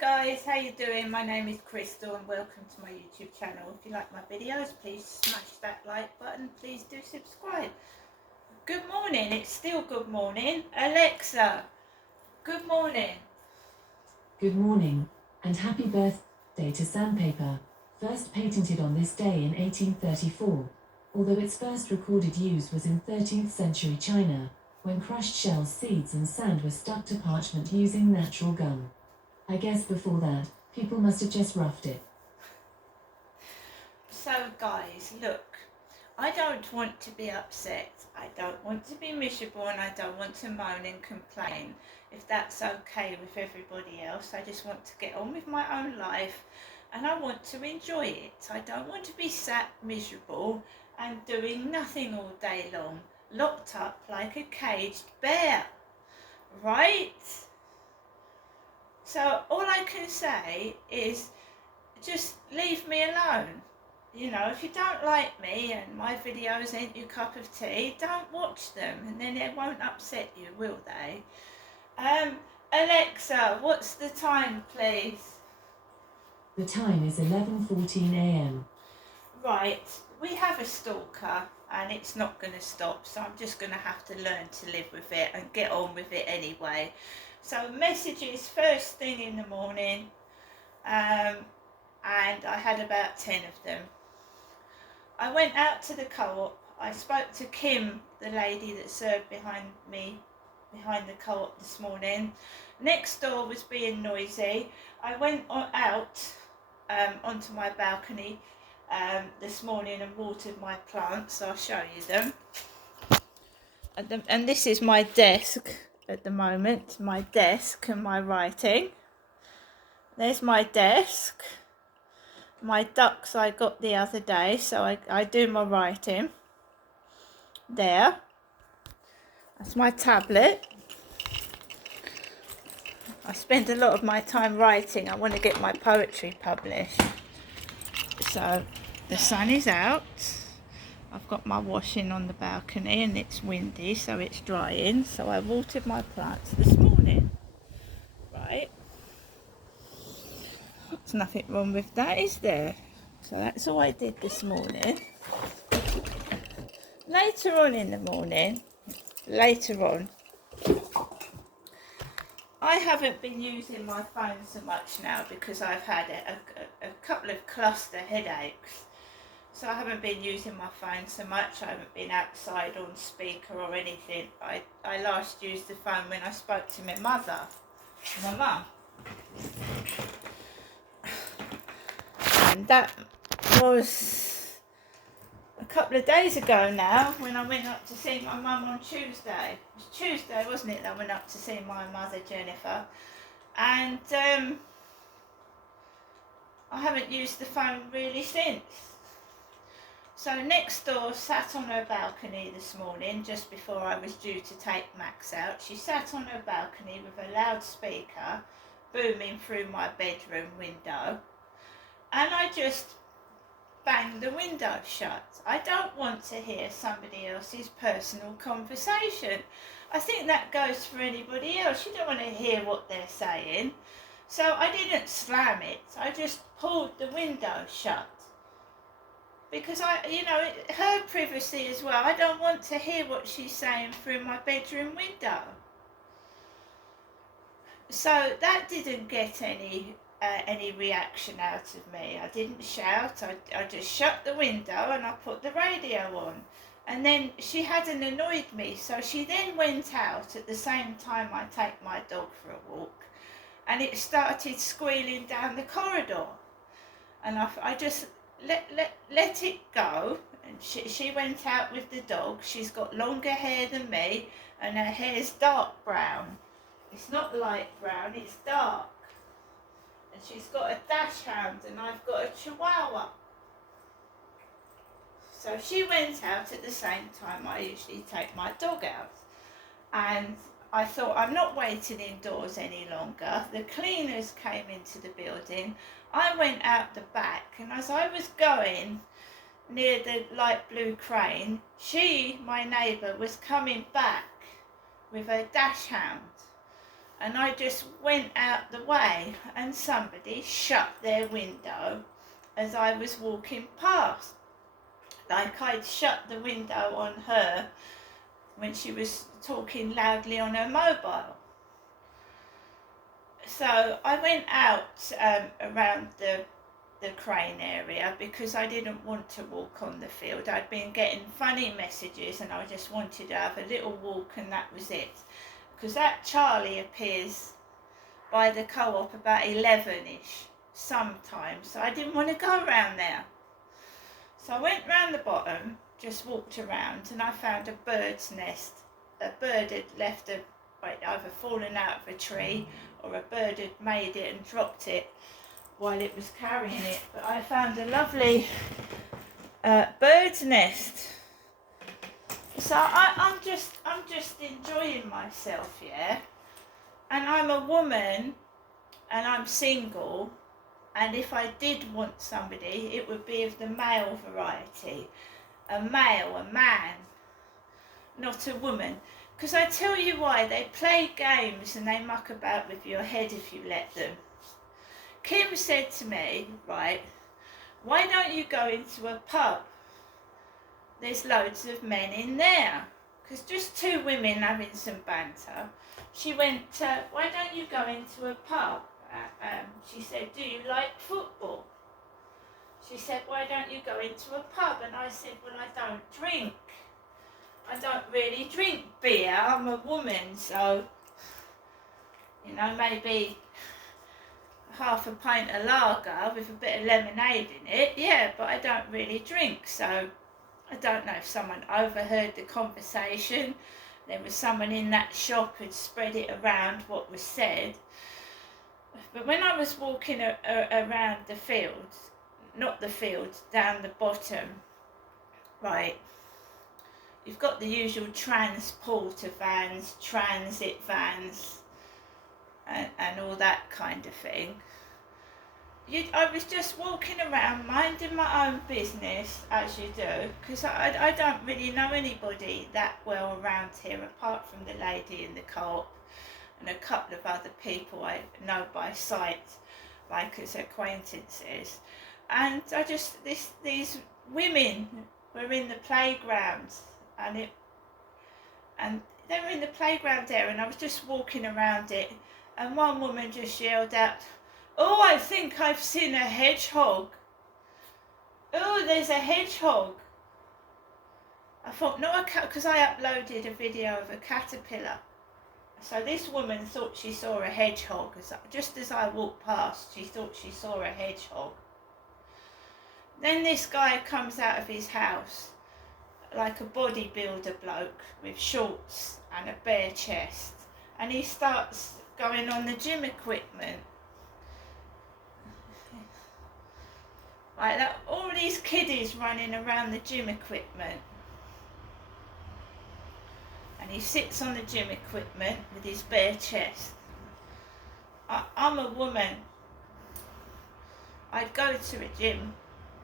Guys, how you doing? My name is Crystal and welcome to my YouTube channel. If you like my videos, please smash that like button. Please do subscribe. Good morning. It's still good morning. Alexa, good morning. Good morning, and happy birthday to sandpaper, first patented on this day in 1834, although its first recorded use was in 13th century China, when crushed shells, seeds and sand were stuck to parchment using natural gum. I guess before that, people must have just roughed it. So guys, look, I don't want to be upset. I don't want to be miserable and I don't want to moan and complain. If that's okay with everybody else, I just want to get on with my own life and I want to enjoy it. I don't want to be sat miserable and doing nothing all day long, locked up like a caged bear, right? So all I can say is just leave me alone. You know, if you don't like me and my videos ain't your cup of tea, don't watch them and then it won't upset you, will they? Alexa, what's the time, please? The time is 11:14 a.m. Right, we have a stalker and it's not going to stop, so I'm just going to have to learn to live with it and get on with it anyway. So messages first thing in the morning, and I had about 10 of them. I went out to the co-op. I spoke to Kim, the lady that served behind the co-op this morning. Next door was being noisy. I went out onto my balcony this morning and watered my plants. I'll show you them. And this is my desk at the moment, my desk and my writing. There's my desk. My ducks I got the other day, so I do my writing. There. That's my tablet. I spend a lot of my time writing. I want to get my poetry published. So the sun is out. I've got my washing on the balcony and it's windy, so it's drying. So I watered my plants this morning. Right. There's nothing wrong with that, is there? So that's all I did this morning. Later on in the morning, I haven't been using my phone so much now because I've had a couple of cluster headaches. So I haven't been using my phone so much. I haven't been outside on speaker or anything. I last used the phone when I spoke to my mum. And that was a couple of days ago now when I went up to see my mum on Tuesday. It was Tuesday, wasn't it, that I went up to see my mother, Jennifer. And I haven't used the phone really since. So next door sat on her balcony this morning, just before I was due to take Max out. She sat on her balcony with a loudspeaker booming through my bedroom window. And I just banged the window shut. I don't want to hear somebody else's personal conversation. I think that goes for anybody else. You don't want to hear what they're saying. So I didn't slam it. I just pulled the window shut. Because her privacy as well. I don't want to hear what she's saying through my bedroom window. So that didn't get any reaction out of me. I didn't shout. I just shut the window and I put the radio on. And then she hadn't annoyed me, so she then went out at the same time I take my dog for a walk, and it started squealing down the corridor. And I just let it go, and she went out with the dog. She's got longer hair than me and her hair's dark brown. It's not light brown, it's dark. And she's got a dachshund and I've got a chihuahua. So she went out at the same time I usually take my dog out. And I thought, I'm not waiting indoors any longer. The cleaners came into the building. I went out the back, and as I was going near the light blue crane, my neighbour, was coming back with her dachshund. and I just went out the way, and somebody shut their window as I was walking past. Like I'd shut the window on her when she was talking loudly on her mobile. So I went out around the crane area because I didn't want to walk on the field. I'd been getting funny messages and I just wanted to have a little walk, and that was it. Because that Charlie appears by the co-op about 11ish sometimes, so I didn't want to go around there. So I went round the bottom, just walked around, and I found a bird's nest. A bird had left either fallen out of a tree, or a bird had made it and dropped it while it was carrying it. But I found a lovely bird's nest. So I'm just enjoying myself, yeah. And I'm a woman, and I'm single. And if I did want somebody, it would be of the male variety. A male, a man, not a woman. Because I tell you why, they play games and they muck about with your head if you let them. Kim said to me, right, why don't you go into a pub? There's loads of men in there. Because just two women having some banter. She went, why don't you go into a pub? She said, do you like football? She said, why don't you go into a pub? And I said, well, I don't drink. I don't really drink beer. I'm a woman, so, you know, maybe half a pint of lager with a bit of lemonade in it. Yeah, but I don't really drink, so I don't know if someone overheard the conversation. There was someone in that shop who'd spread it around what was said. But when I was walking around the fields, not the fields, down the bottom, right, you've got the usual transporter vans, transit vans, and all that kind of thing. I was just walking around, minding my own business, as you do, because I don't really know anybody that well around here, apart from the lady in the co-op and a couple of other people I know by sight, like as acquaintances. And these women were in the playground, and they were in the playground there, and I was just walking around it, and one woman just yelled out, oh, I think I've seen a hedgehog. Oh, there's a hedgehog. I thought, no, because I uploaded a video of a caterpillar. So this woman thought she saw a hedgehog. Just as I walked past, she thought she saw a hedgehog. Then this guy comes out of his house, like a bodybuilder bloke with shorts and a bare chest. And he starts going on the gym equipment. Like that, all these kiddies running around the gym equipment. And he sits on the gym equipment with his bare chest. I'm a woman. I'd go to a gym,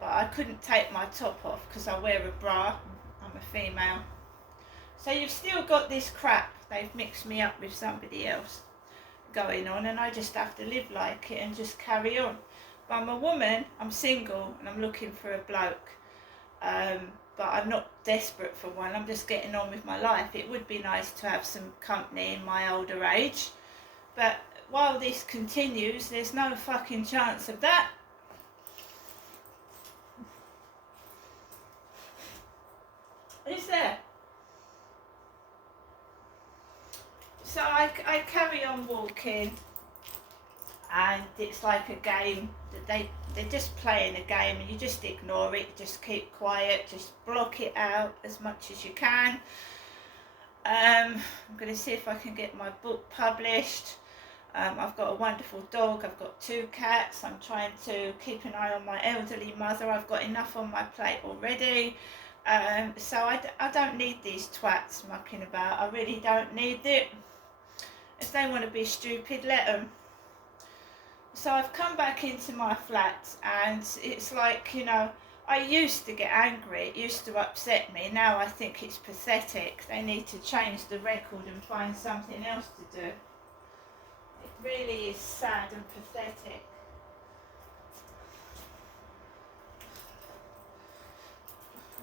but I couldn't take my top off because I wear a bra. I'm a female. So you've still got this crap, they've mixed me up with somebody else going on, and I just have to live like it and just carry on. But I'm a woman, I'm single, and I'm looking for a bloke. But I'm not desperate for one, I'm just getting on with my life. It would be nice to have some company in my older age, but while this continues, there's no fucking chance of that. Is there? So I carry on walking, and it's like a game that they're just playing a game, and you just ignore it, just keep quiet, just block it out as much as you can. I'm going to see if I can get my book published. I've got a wonderful dog, I've got 2 cats, I'm trying to keep an eye on my elderly mother, I've got enough on my plate already. So I don't need these twats mucking about, I really don't need it. If they want to be stupid, let them. So I've come back into my flat, and it's like, you know, I used to get angry, it used to upset me, now I think it's pathetic. They need to change the record and find something else to do. It really is sad and pathetic.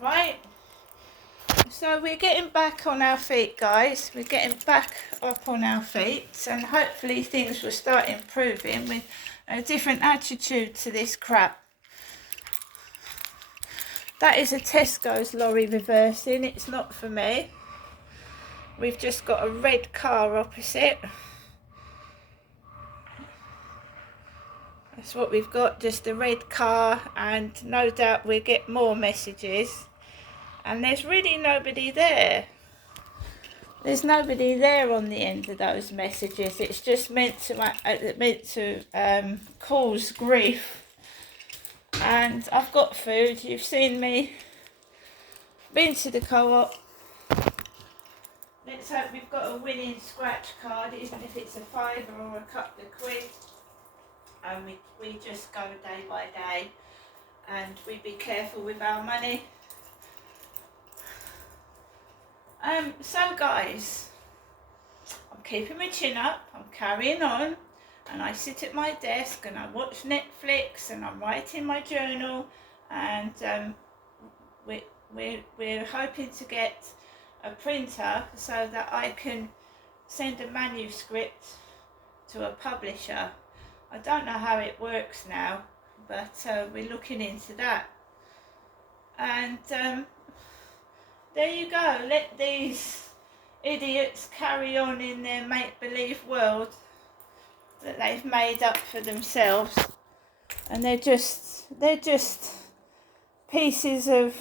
Right, so we're getting back on our feet, guys. We're getting back up on our feet, and hopefully things will start improving with a different attitude to this crap. That is a Tesco's lorry reversing. It's not for me. We've just got a red car opposite. That's what we've got, just a red car, and no doubt we'll get more messages. And there's really nobody there. There's nobody there on the end of those messages. It's just meant to cause grief. And I've got food. You've seen me. Been to the co-op. Let's hope we've got a winning scratch card, even if it's a £5 or a couple of quid. And we just go day by day, and we be careful with our money. So guys, I'm keeping my chin up, I'm carrying on, and I sit at my desk and I watch Netflix and I'm writing my journal, and we're hoping to get a printer so that I can send a manuscript to a publisher. I don't know how it works now, but we're looking into that. And there you go. Let these idiots carry on in their make-believe world that they've made up for themselves. And they're just pieces of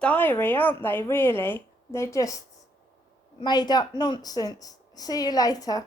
diary, aren't they, really? They're just made up nonsense. See you later.